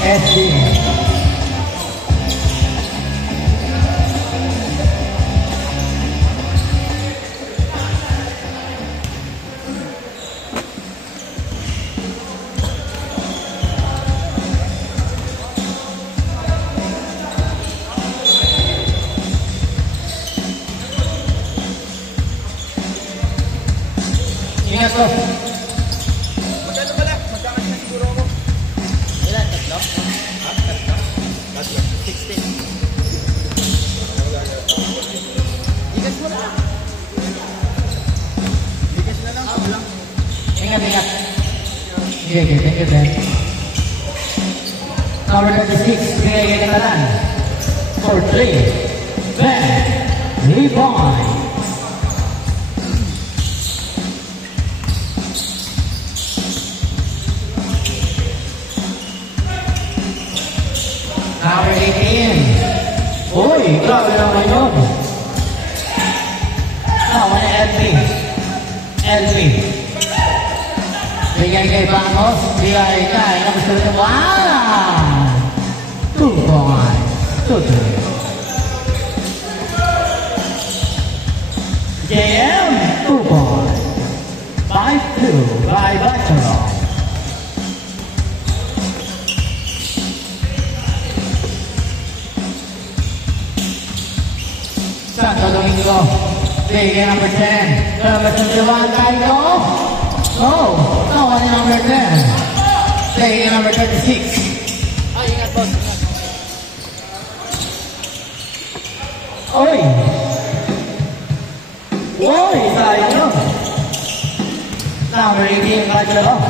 SG. Ingat ko. Magkano pala? Magkano na siguro ako? Ilan? Tatlo? Tatlo? 16. Bigas mo lang. Bigas na lang. Ingat, ingat. Okay, thank you, Ben. Number 36, Greg Catalan. For 3, Ben Reboy. Number 18. Uy, grabe naman yun. Naman na LB. LB. Bigay kay Bangos. Bigay kay Number 31. 2 points. 2-3. JM, 2 points. 5-2 by Bachelor. Santo Domingo, bigay number 10. Number 21, Tayo. No, no one in number 10. Bigay number 36. Ay, ingat boss. Oy! Oy, sayang yun. Number 18, Bachelor.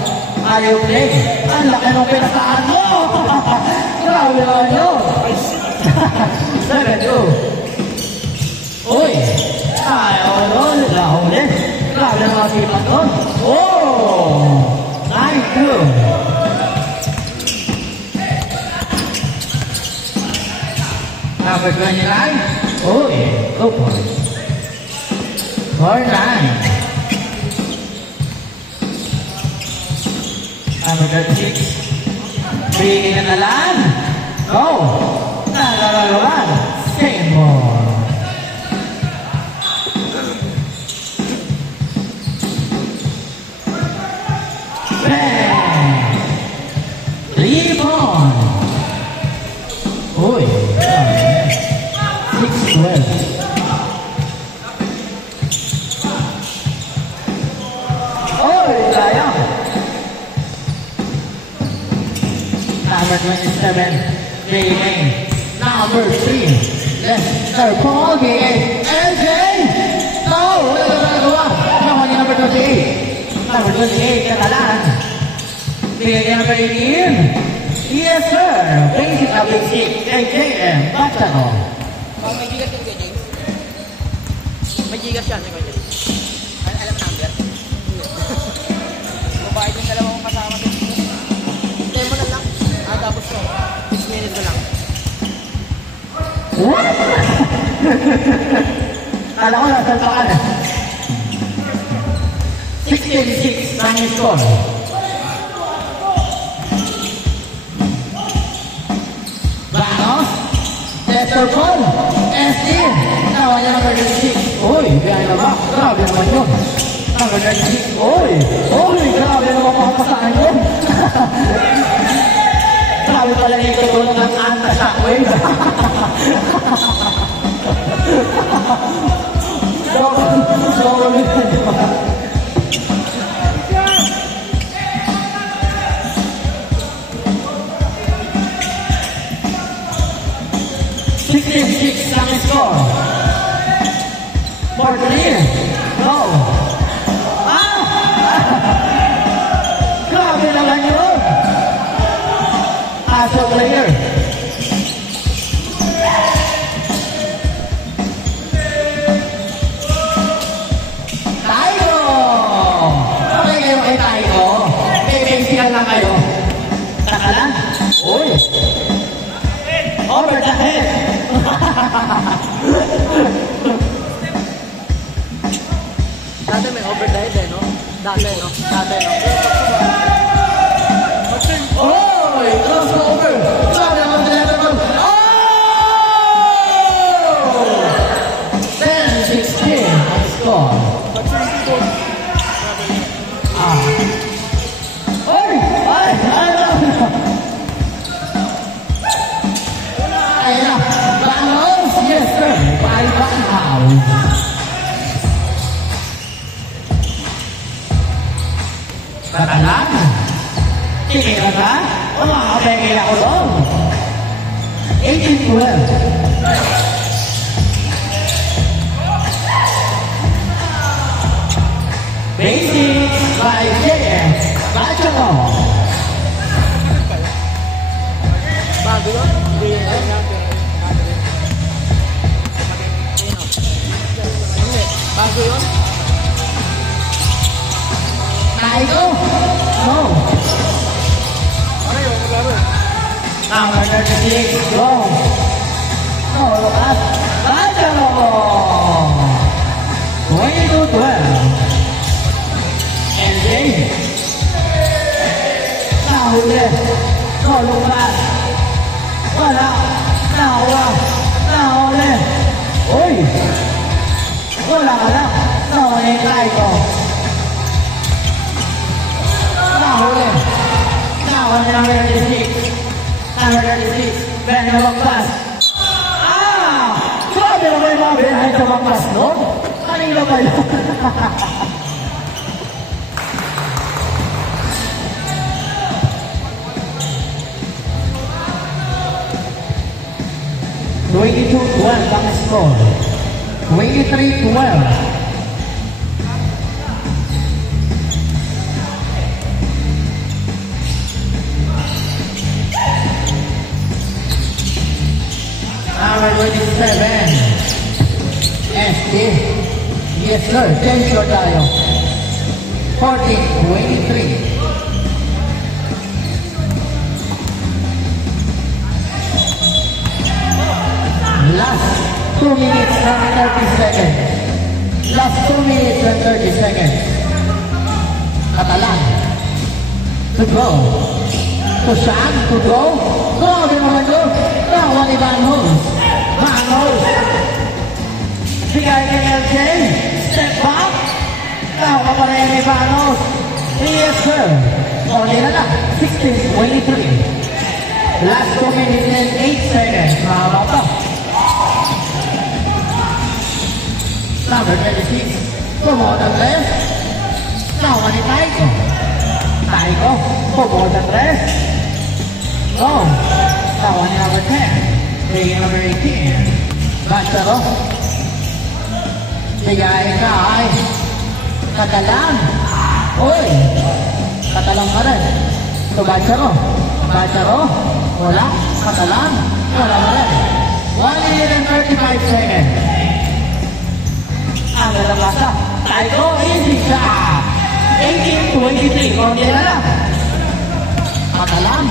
Ayaw play. Ang laki ng pinakaan mo. Grabe naman yun. 7-2. Uy! Ayaw doon. Lahuli. Grabe na mga sipat doon. Oh! 9-2. Number 29. Uy! 2 points. 4-9. Number 36. Bigyan na lang. Go! Nalalaluan. Same more. Rebound. Uy, 6-12. Uy, sayang. Number 27, bigay. Number 3, Lester Paul, bigay. LJ! No, wala na nagawa. Nakuha niya number 28. Number 28, Catalan. Bigay number 18. Yes, sir. Basic na basic. JM, Bachelor. May gigas yung kay James? May gigas yan kay James. Alam mo number? Babae yung dalawang kasama dito. Hintay mo na lang. Tapos ko. 6 minutes na lang. What? Kala ko nasa pakan. 16-6 ang score. Banos, Lester Paul, SD, nawa niya number 36. Uy, biyahe na ba? Grabe naman yun. Number 36, uy, grabe naman mga pasahan yun. Grabe pala yung tutulong ng anti-shockwave. Six ang score. For clear. Go. Grabe naman yun. Aso player. Tayo. Okay kayo kay Tayo. May lang kayo. Takalan. Uy. Over the head. Dati may over the head eh, no? Dati, no? Oy, crossover. Katalan. Tingin ka? O makakapengil ako doon. 18-12. Basic by JS. Baca mo. Bago yun? Hindi. Hindi. Bago yun? Naiko. No. Ano yun? Laro. Number 36. Go. No, look up. Baca mo. 22-12. LJ. Nahuli. No, lumabas. Wala. Nahawa. Nahuli. Uy. Wala ka lang. Nahuli tayo. Nahuli. Nahuli number 36. Number 36. Ben lumabas. Grabe naman yung mga behind sa lumabas, no? Kanina ba yun? 22-12 ang score. 23-12. Number 27. ST. Yes sir, change your tayo. 14-23. Last 2 minutes and 30 seconds. Last 2 minutes and 30 seconds. Katalan. To go. To saan? To go? Grabe naman doon. Tawa ni Van Hulst. Van Hulst. Bigay ni LJ. Step back. Tawa pa rin ni Van Hulst. Yes sir. Only na lang. 16-23. Last 2 minutes and 8 seconds. Mahaba pa. Number 26. Promote ang left. Tawa ni Taiko. Taiko. Promote ang left. Go. Tawa ni number 10. Bigay number 18. Bacharo. Bigay ka ay Katalan. Uy. Katalan ka rin. So Bacharo. Bacharo. Wala. Katalan. Wala ka rin. 1 minute and 35 seconds. Ang lalabasa. Taiko, easy shot. 18-23. Konti na lang. Katalan.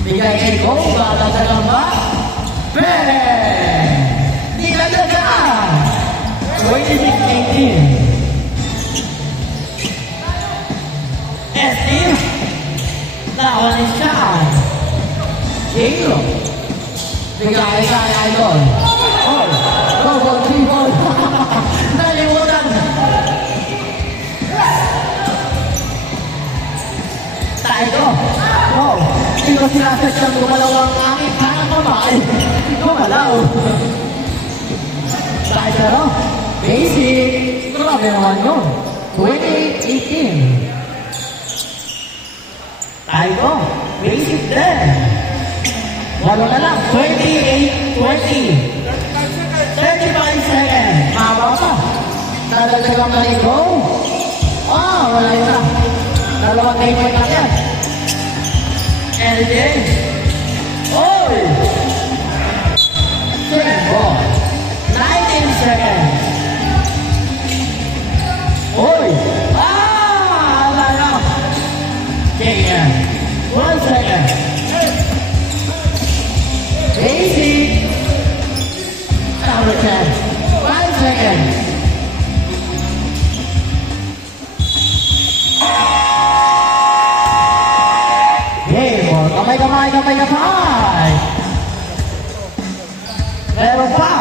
Bigay kay Go. Bala sa lamba. Pere. Nilagdagan. 26-18. ST. Lawan ni Sean. Jingo. Bigay kay Idol. Oh. Go, go. Nalimutan. Tayo. Oh, hindi ko sinasad siyang gumalaw ang aking parang kamay. Gumalaw. Tayo. Basic. Grabe naman yun. 28-18. Tayo. Basic din. Walo na lang. 28-20. 35 seconds. Mahaba pa. Dadagdagan pa rin go. Wala yun na. Dalawang game point natin. LJ. Oy! Same ball. 19 seconds. Oy! Wala na. JM. 1 second. Basic. Number 10. 5 seconds. Game on. Kamay. Meron pa.